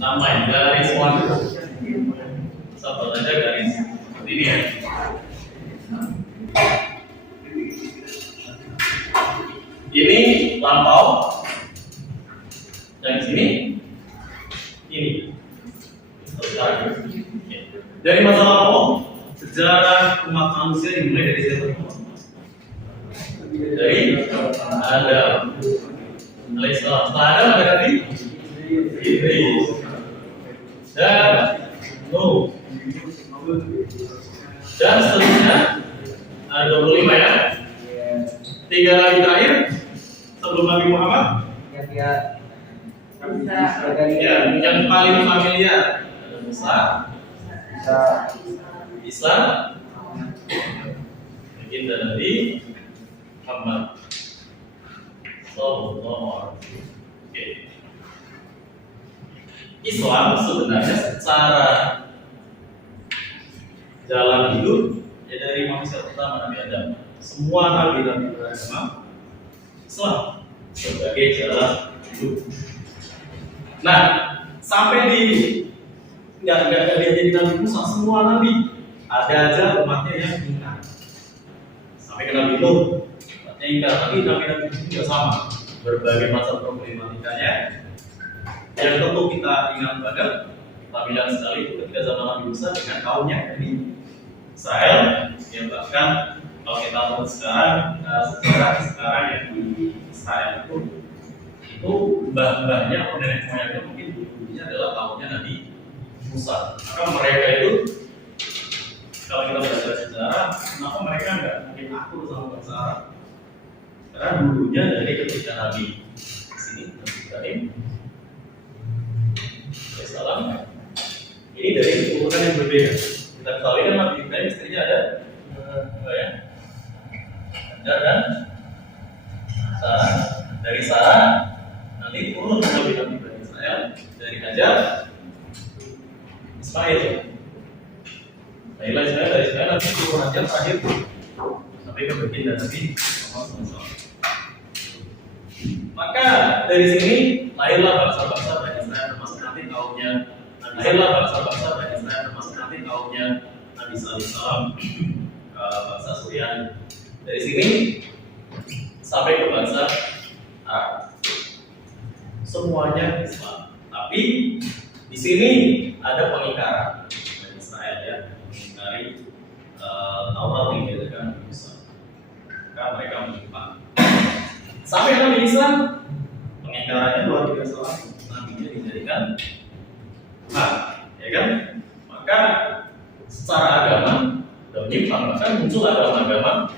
Tambahin garis waktu. Satu saja garis seperti ini ya. Ini lampau. Dan sini ini. Dari masa lampau, sejarah umat manusia dimulai dari siapa? Dari Adam. Alaihissalam. Setelah Adam ada Nabi Idris dan Nuh. Dan seterusnya ada 25 ya. 3 nabi terakhir sebelum Nabi Muhammad. Ya, yang paling familiar ada Musa, Isa, baginda Nabi Muhammad Sallallahu Alaihi Wasallam. Oke. Islam sebenarnya secara jalan hidup ya dari manusia pertama Nabi Adam. Semua nabi-nabi beragama Islam sebagai jalan hidup. Nah, sampai di nggak jadi Nabi Musa, semua nabi ada aja umatnya yang ingkar. Sampai ke Nabi Nuh, umatnya ingkar. Tapi nabi-nabi itu juga sama, berbagai macam problematikanya. Yang tentu kita ingat banget, kita bilang sekali itu ketika zaman Nabi Musa dengan kaumnya dari Israel, yang bahkan kalau kita lihat sekarang sejarah sekarang yang di Israel itu mbah-mbahnya atau nenek moyangnya mungkin dulunya adalah kaumnya Nabi Musa. Maka mereka itu kalau kita belajar sejarah, kenapa mereka nggak mungkin akur sama bangsa Arab? Karena dulunya dari ketika Nabi di sini Nabi Ibrahim Alaihissalam, ini dari keturunan yang berbeda. Kita ketahui kan Nabi Ibrahim istrinya ada ya, Hajar dan Sarah. Dari Sarah nanti turun Nabi Ibrahim Israel, dari Hajar Ismail. Dari Ismail nanti turun Hajar terakhir sampai ke baginda Nabi Muhammad. Maka dari sini lahirlah bangsa-bangsa Bani Israel, termasuk nanti kaumnya. Lahirlah bangsa-bangsa Bani Israel, termasuk nanti kaumnya Nabi Sallallahu bangsa Suryani. Dari sini sampai ke bangsa Arab, semuanya Islam. Tapi di sini ada pengingkaran Bani Israel ya, mengingkari Taurat yang diberikan Nabi Musa. Maka mereka menyimpang. Sampai Nabi Islam, pengingkarannya luar biasa lagi. Nabinya dijadikan Tuhan, ya kan? Maka secara agama dan menyimpang, bahkan muncul agama-agama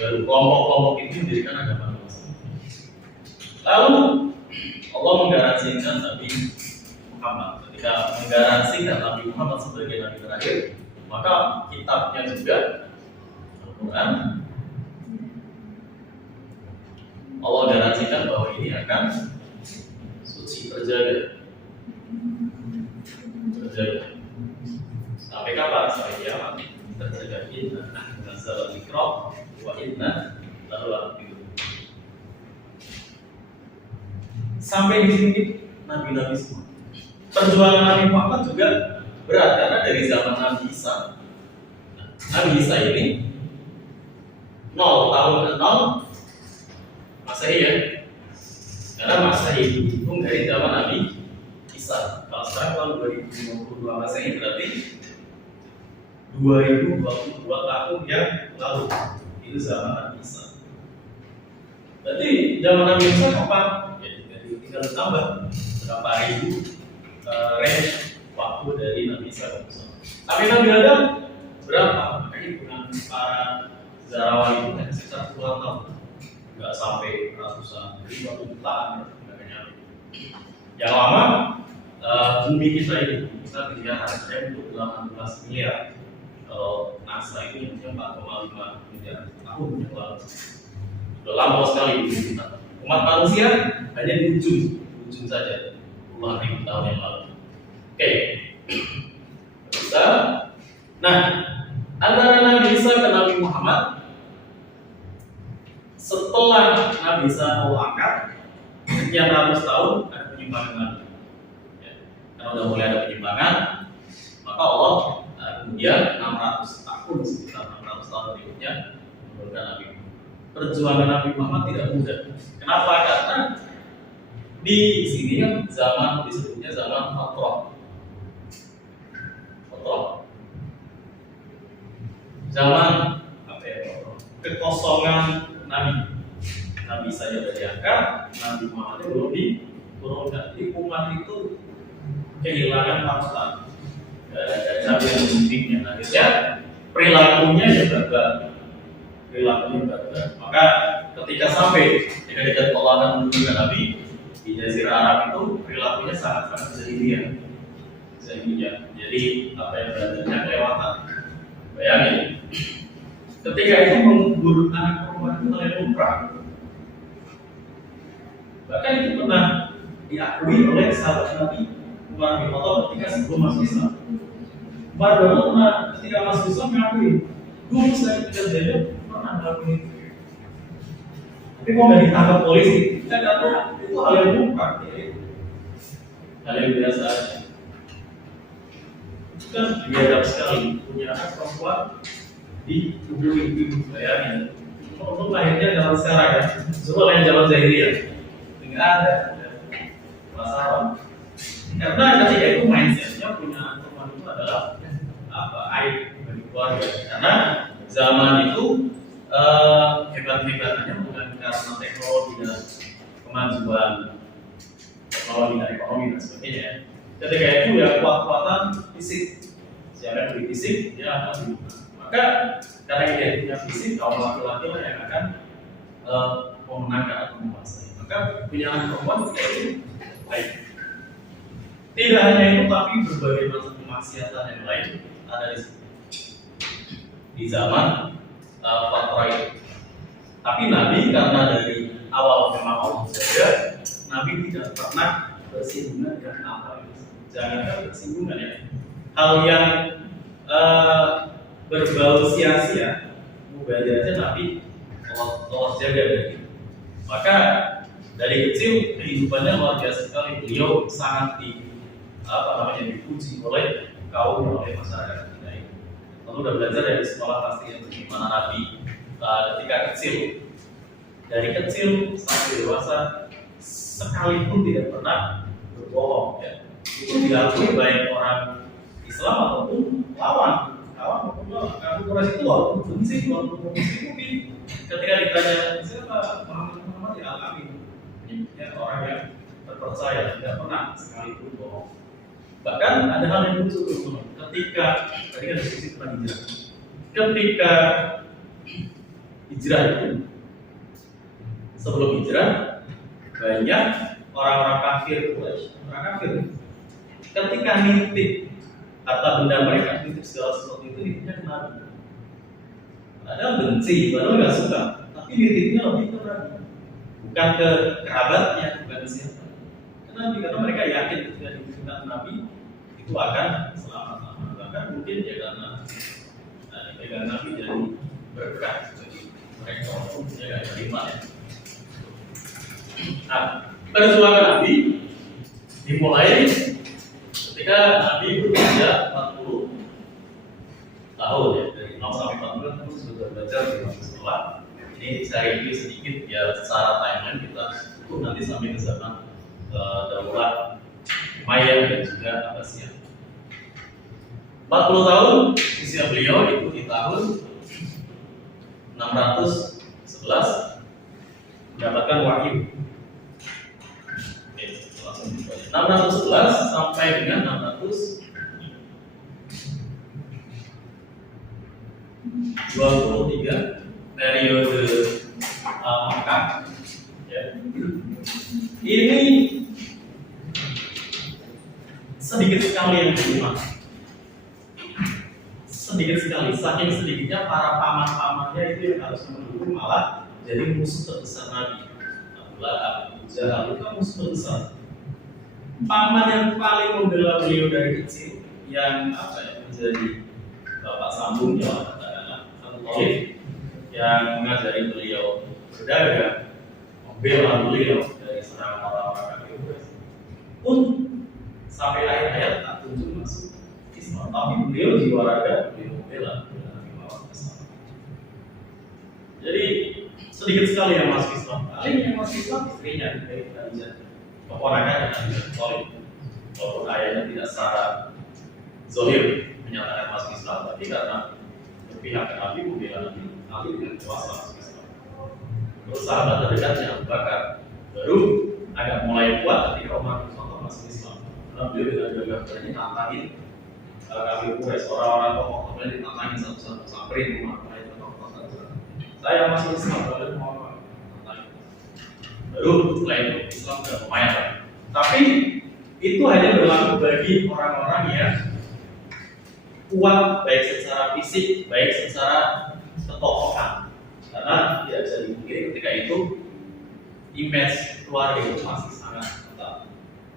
baru, kelompok-kelompok itu menjadikan agama baru. Lalu Allah menggaransikan Nabi Muhammad. Ketika menggaransikan Nabi Muhammad sebagai Nabi terakhir, maka kitabnya juga Al-Quran, Allah garansikan bahwa ini akan suci, terjaga. Sampai kapan? Sampai kiamat. Terjaga. Inna nazzala dzikra wa inna lahu lahafidun. Sampai di sini nabi-nabi semua. Perjuangan Nabi Muhammad juga berat karena dari zaman Nabi Isa. Nabi Isa ini 0 tahun ke 0 Masehi ya, karena Masehi dihitung dari zaman Nabi Isa. Kalau sekarang tahun 2022 Masehi berarti 2022 tahun yang lalu, itu zaman Nabi Isa. Berarti zaman Nabi Isa kapan? Ya tinggal tambah berapa ribu range waktu dari Nabi Isa ke Musa. Tapi Nabi Adam berapa? Makanya hitungan para sejarawan itu hanya sekitar puluhan tahun. Nggak sampai ratusan, jadi 20 jutaan ya, yang lama bumi kita ini kita dilihat harganya untuk 18 miliar. Kalau NASA itu yang 4,5 miliar tahun yang lalu. Sudah lama sekali bumi kita. Umat manusia hanya di ujung saja, puluhan ribu tahun yang lalu. Oke, bisa. Nah, antara Nabi Isa dan Nabi Muhammad, setelah Nabi Isa Allah angkat sekian ratus tahun ada penyimpangan. udah mulai ada penyimpangan, maka Allah kemudian 600 tahun, sekitar 600 tahun berikutnya menurunkan Nabi. Perjuangan Nabi Muhammad tidak mudah. Kenapa? Karena di sini kan zaman disebutnya zaman fatrah. Zaman apa ya? Kekosongan Nabi saja sudah diangkat, Nabi Muhammad belum diturunkan. Jadi umat itu kehilangan panutan dari Nabi yang membimbingnya. Akhirnya perilakunya ya gagal. Maka ketika sampai dekat Allah akan menurunkan Nabi di Jazirah Arab itu perilakunya sangat jahiliyah. Jadi apa yang berarti kelewatan. Bayangin, ketika itu mengubur anak perempuan itu oleh lumrah. Bahkan itu pernah diakui oleh sahabat Nabi Umar bin Khattab ketika sebelum masuk Islam. Umar bin Khattab pernah ketika masuk Islam mengakui, dulu saya tidak belajar pernah melakukan itu. Tapi kok nggak ditangkap polisi? Kita kata itu hal yang lumrah, hal yang biasa aja. Itu kan biadab sekali punya anak perempuan di tubuh ibu, bayangin. Untuk lahirnya zaman sekarang ya, semua lain zaman jahiliyah. Nggak ada masalah. Karena ketika itu mindsetnya punya perempuan itu adalah aib bagi keluarga. Karena zaman itu hebat-hebatnya bukan karena teknologi dan kemajuan teknologi dan ekonomi dan sebagainya. Ketika itu ya kuat-kuatan fisik. Siapa yang beli fisik dia akan dibunuh. Maka karena dia punya fisik, kaum laki-laki lah yang akan memenangkan atau menguasai. Maka punya anak perempuan itu baik. Tidak hanya itu, tapi berbagai macam kemaksiatan yang lain ada di sini. Di zaman fatrah itu. Tapi Nabi karena dari awal memang Allah saja, Nabi tidak pernah bersinggungan dengan apa itu. Jangankan bersinggungan ya. Hal yang berbau sia-sia, mubadah aja Nabi Allah jaga dari itu. Maka dari kecil kehidupannya luar biasa sekali. Beliau sangat dipuji oleh kaum, oleh masyarakat kita ini. Lalu udah belajar dari sekolah pasti yang bagaimana Nabi ketika kecil, dari kecil sampai dewasa sekalipun tidak pernah berbohong. Ya. Itu diakui baik orang Islam ataupun lawan maupun lawan. Karena Quraisy itu walaupun benci, walaupun musuh, ketika ditanya siapa Muhammad ya Al-Amin, ya orang yang terpercaya, tidak pernah sekalipun bohong. Bahkan ada hal yang lucu teman-teman. Ketika tadi kan diskusi tentang hijrah. Ketika hijrah itu, sebelum hijrah banyak orang-orang kafir Quraisy, orang kafir. Ketika nitip harta benda mereka, nitip segala sesuatu itu nitipnya ke Nabi. Padahal benci, padahal nggak suka, tapi nitipnya lebih ke Nabi, bukan ke kerabatnya, bukan ke siapa. Nabi, karena mereka yakin ketika diberikan Nabi itu akan selamat. Bahkan mungkin ya karena dipegang Nabi jadi berkah bagi mereka walaupun dia nggak terima ya. Nah, perjuangan Nabi dimulai ketika Nabi berusia 40 tahun ya, dari 0 sampai 40 itu sudah belajar di sekolah. Ini saya review sedikit biar secara timeline kita itu nanti sampai ke zaman Daulah Umayyah dan juga Abbasiyah. 40 tahun usia beliau itu di tahun 611 mendapatkan wahyu. 611 sampai dengan 623 periode Makkah. Ya. Ini sedikit sekali yang diterima, sedikit sekali, saking sedikitnya para paman-pamannya itu yang harus mendukung, malah jadi musuh terbesar Nabi. Abu Jahal itu musuh terbesar. Paman yang paling membela beliau dari kecil, yang menjadi bapak sambungnya, katakanlah Abu Thalib, yang mengajari beliau berdagang, membela beliau dari serangan orang-orang kafir pun sampai akhir hayat tak kunjung masuk Islam. Tapi beliau jiwa raga beliau membela Nabi Muhammad SAW. Jadi sedikit sekali yang masuk Islam. Paling yang masuk Islam istrinya, baik Khadijah, keponakan Nabi Thalib. Walaupun ayahnya tidak secara zahir menyatakan masuk Islam, tapi karena berpihak ke Nabi, membela Nabi dengan kuasa masuk Islam. Terus sahabat terdekatnya Abu Bakar baru agak mulai kuat ketika Umar bin Khattab masuk Islam. Karena beliau dengan gagah-gagahnya nantangin kafir Quraisy, orang-orang tokoh-tokohnya ditantangin satu-satu, samperin Umar, saya masuk Islam, kalian mau apa? Baru setelah itu Islam sudah lumayan. Tapi itu hanya berlaku bagi orang-orang yang kuat baik secara fisik, baik secara ketokohan. Karena tidak bisa dipungkiri ketika itu image keluarga itu masih sangat ketat.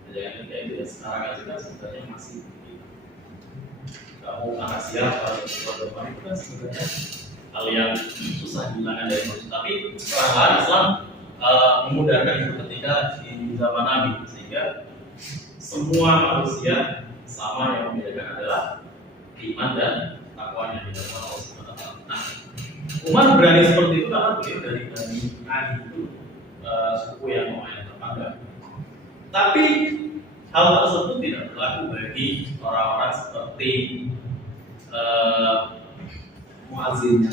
Jadi ketika itu ya sekarang aja sebenarnya masih kamu anak siapa, keluarga itu kan sebenarnya hal yang susah dihilangkan dari manusia. Tapi perlahan Islam memudahkan itu ketika di zaman Nabi, sehingga semua manusia sama, yang membedakan adalah iman dan takwanya di dalam Allah Subhanahu wa Ta'ala. Nah, Umar berani seperti itu karena beliau dari Bani Adi itu suku yang lumayan terpandang. Tapi hal tersebut tidak berlaku bagi orang-orang seperti muazzinnya,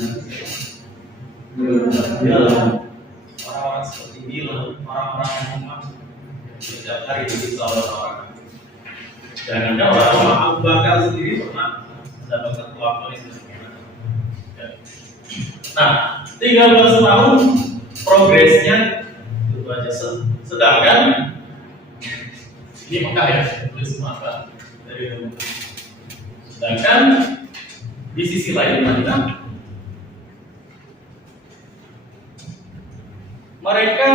orang-orang seperti Bilal, orang-orang yang umat setiap hari disiksa oleh orang. Jangan-jangan orang Abu Bakar sendiri pernah mendapatkan perlakuan itu. Nah, 13 tahun progresnya itu aja. Sedangkan ini Mekah ya, tulis Mekah dari dulu. Sedangkan di sisi lain Madinah, mereka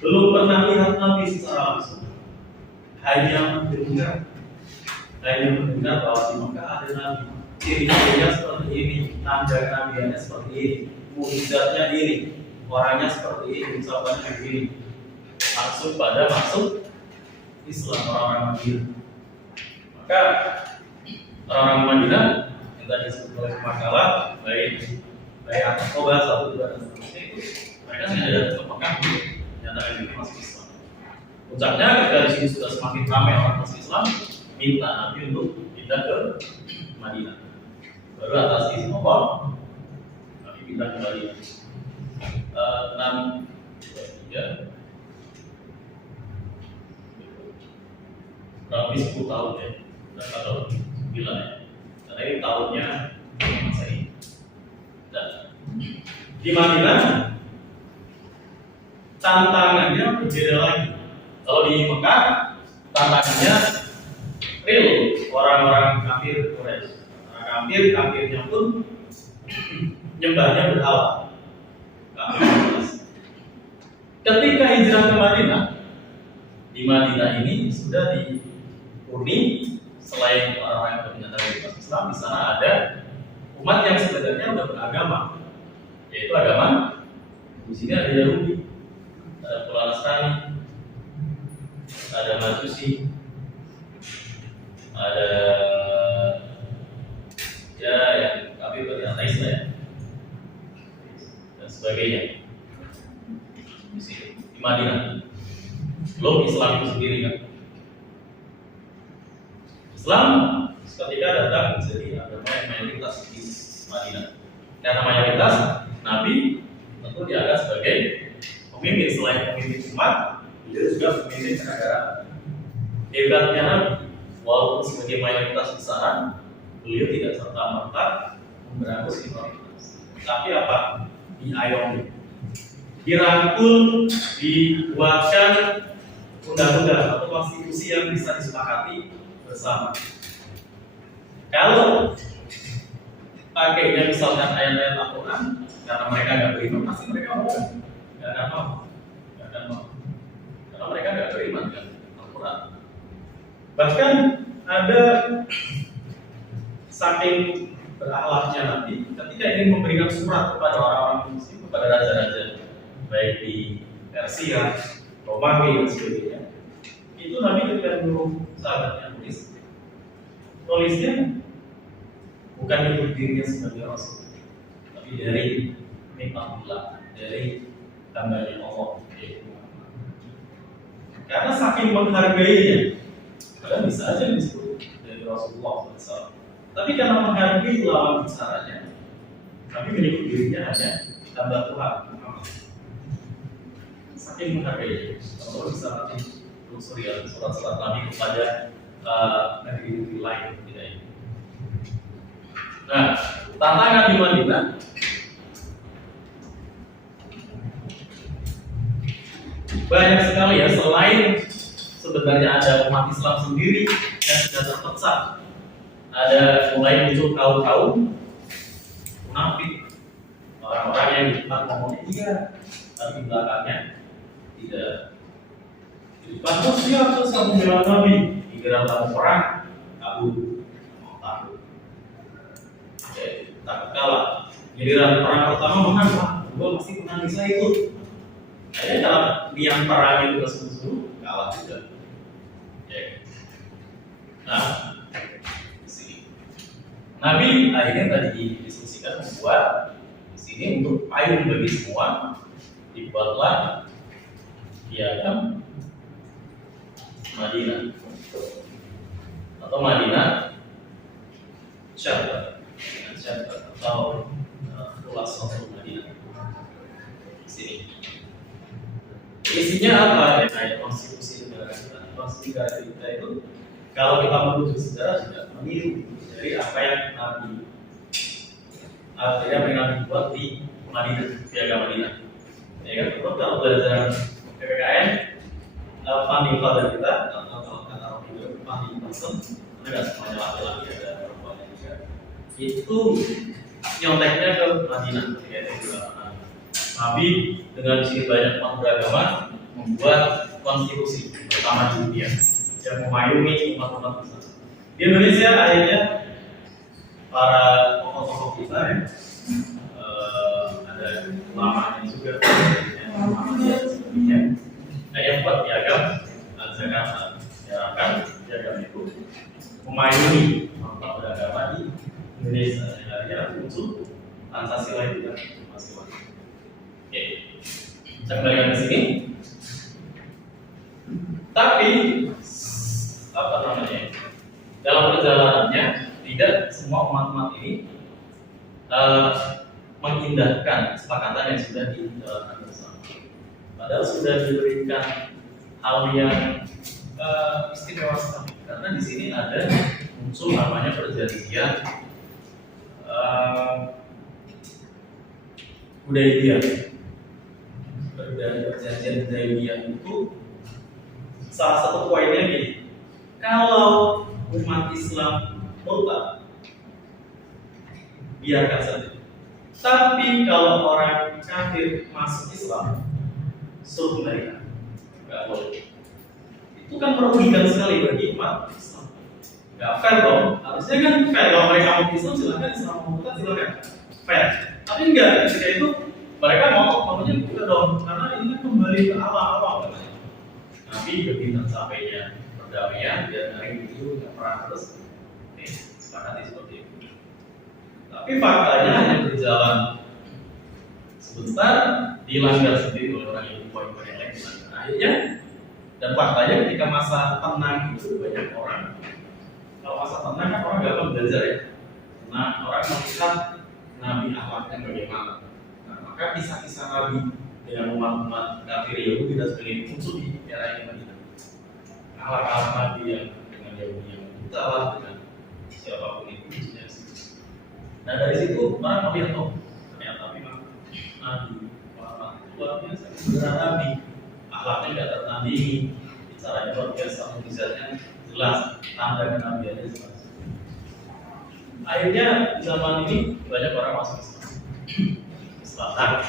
belum pernah lihat Nabi secara langsung, hanya mendengar bahwa di Mekah ada Nabi, ciri-cirinya seperti ini, tanda kenabiannya seperti ini, mukjizatnya ini, orangnya seperti ini, ucapannya begini. Langsung pada masuk Islam orang-orang Madinah. Maka orang-orang Madinah yang tadi disebut oleh makalah, baik atas Toba, 1, 2, dan seterusnya itu, mereka hanya datang ke Mekah menyatakan diri masuk Islam. Puncaknya ketika di sini sudah semakin ramai orang masuk Islam, minta Nabi untuk pindah ke Madinah. Baru atas izin Allah, Nabi pindah ke Madinah. 6, 2, 3, kurang lebih 10 tahun ya, berapa tahun? 9 ya. Karena ini tahunnya Masehi. Dan di Madinah tantangannya berbeda lagi. Kalau di Mekah tantangannya real, orang-orang kafir Quraisy. Kafirnya pun nyembahnya berhala. Ketika hijrah ke Madinah, di Madinah ini sudah dihuni selain orang-orang yang menyatakan diri masuk Islam, di sana ada umat yang sebenarnya sudah beragama, yaitu agama di sini ada Yahudi, ada Pula Nasrani, ada Majusi, ada ya yang kafir berarti ateis ya, dan sebagainya. Di sini di Madinah. Belum Islam itu sendiri kan. Islam ketika datang menjadi agama yang mayoritas di Madinah. Karena mayoritas, Nabi tentu dianggap sebagai pemimpin. Selain pemimpin umat, dia juga pemimpin negara. Hebatnya Nabi, walaupun sebagai mayoritas besar, beliau tidak serta-merta memberangus minoritas. Tapi apa? Diayomi, dirangkul, dibuatkan undang-undang atau konstitusi yang bisa disepakati bersama. Kalau pakainya misalkan ayat-ayat Al-Quran, karena mereka nggak beriman, pasti mereka mau nggak akan mau, karena mereka nggak beriman dengan Al-Quran. Bahkan ada saking berakhlaknya Nabi, ketika ingin memberikan surat kepada orang-orang muslim, kepada raja-raja baik di Persia, Romawi dan sebagainya, itu Nabi ketika dulu sahabatnya nulisnya bukan untuk dirinya sebagai Rasul, tapi dari nikmatullah, dari hambanya Allah. Karena saking menghargainya, kalian bisa aja disebut dari Rasulullah SAW. Tapi karena menghargai lawan bicaranya, Nabi menyebut dirinya hanya hamba Tuhan. Saking menghargainya, kalau bisa nanti telusuri surat-surat Nabi kepada negeri-negeri lain, tidak ini. Nah, tantangan di Madinah banyak sekali ya, selain sebenarnya ada umat Islam sendiri yang sudah terpecah, ada mulai muncul kaum-kaum munafik, orang-orang yang di depan ngomongnya iya, tapi belakangnya tidak. Jadi pas siap terus kamu bilang Nabi, dikira kamu perang, kabur, mau takut, takut kalah. Giliran perang pertama menang, gue pasti menang bisa ikut. Akhirnya kalau niat perang itu kesungguh kalah juga. Nah, di sini Nabi akhirnya tadi didiskusikan membuat di sini untuk payung bagi semua, dibuatlah piagam Madinah atau Madinah Charter atau Khulasatul Madinah. Di sini isinya apa? Ya kayak konstitusi negara kita. Konstitusi negara kita itu kalau kita merujuk sejarah juga meniru dari apa yang Nabi Nabi buat di Madinah, piagam Madinah. Ya kan? Terus kalau belajar PPKN, funding father kita atau kalau kata orang itu funding person, karena nggak semuanya laki-laki, ada perempuan juga. Itu nyonteknya ke Madinah, ketika itu Nabi dengan di sini banyak umat beragama membuat konstitusi pertama di dunia yang memayungi umat-umat besar. Di Indonesia akhirnya para tokoh-tokoh kita ada ulamanya juga, yang buat piagam Jakarta, diharapkan piagam itu memayungi umat beragama di Indonesia. Akhirnya muncul Pancasila itu kan masing-masing. Oke, saya kembalikan ke sini. Tapi apa namanya? Dalam perjalanannya tidak semua umat-umat ini mengindahkan kesepakatan yang sudah dijalankan bersama. Padahal sudah diberikan hal yang istimewa sekali. Karena di sini ada muncul namanya perjanjian Hudaybiyah. Perjanjian Hudaybiyah itu salah satu poinnya gini, kalau umat Islam murtad, biarkan saja. Tapi kalau orang kafir masuk Islam, suruh kembalikan, nggak boleh. Itu kan merugikan sekali bagi umat Islam. Nggak fair dong. Harusnya kan fair. Kalau mereka mau Islam silakan, Islam mau murtad silakan, fair. Tapi enggak, ketika itu mereka maunya juga dong, karena ini kan kembali ke awal-awal katanya. Nabi begitu sampainya perdamaian dan hari itu nggak pernah terus sepakati seperti itu. Tapi faktanya hanya berjalan sebentar, dilanggar sendiri oleh orang yang poin-poin yang lain. Akhirnya dan faktanya ketika masa tenang itu banyak orang, kalau masa tenang kan orang gampang belajar ya. Nah orang melihat Nabi akhlaknya bagaimana. Nah, maka kisah-kisah Nabi dengan umat-umat kafir Yahudi dan sebagainya muncul di era ini Madinah. Akhlak Nabi yang dengan Yahudi yang buta lah, dengan siapapun itu munculnya. Nah dari situ orang melihat ternyata memang Nabi Muhammad luar biasa, benar Nabi, akhlaknya tidak tertandingi, bicaranya luar biasa, mukjizatnya jelas, tanda kenabiannya jelas. Akhirnya di zaman ini banyak orang masuk Islam.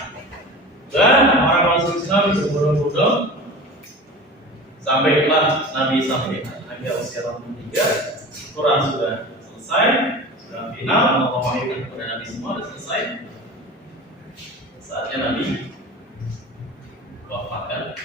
Dan orang masuk Islam berbondong-bondong sampailah Nabi usia 63, Quran sudah selesai, sudah final, Allah mewahyukan kepada Nabi semua sudah selesai. Saatnya Nabi wafatkan.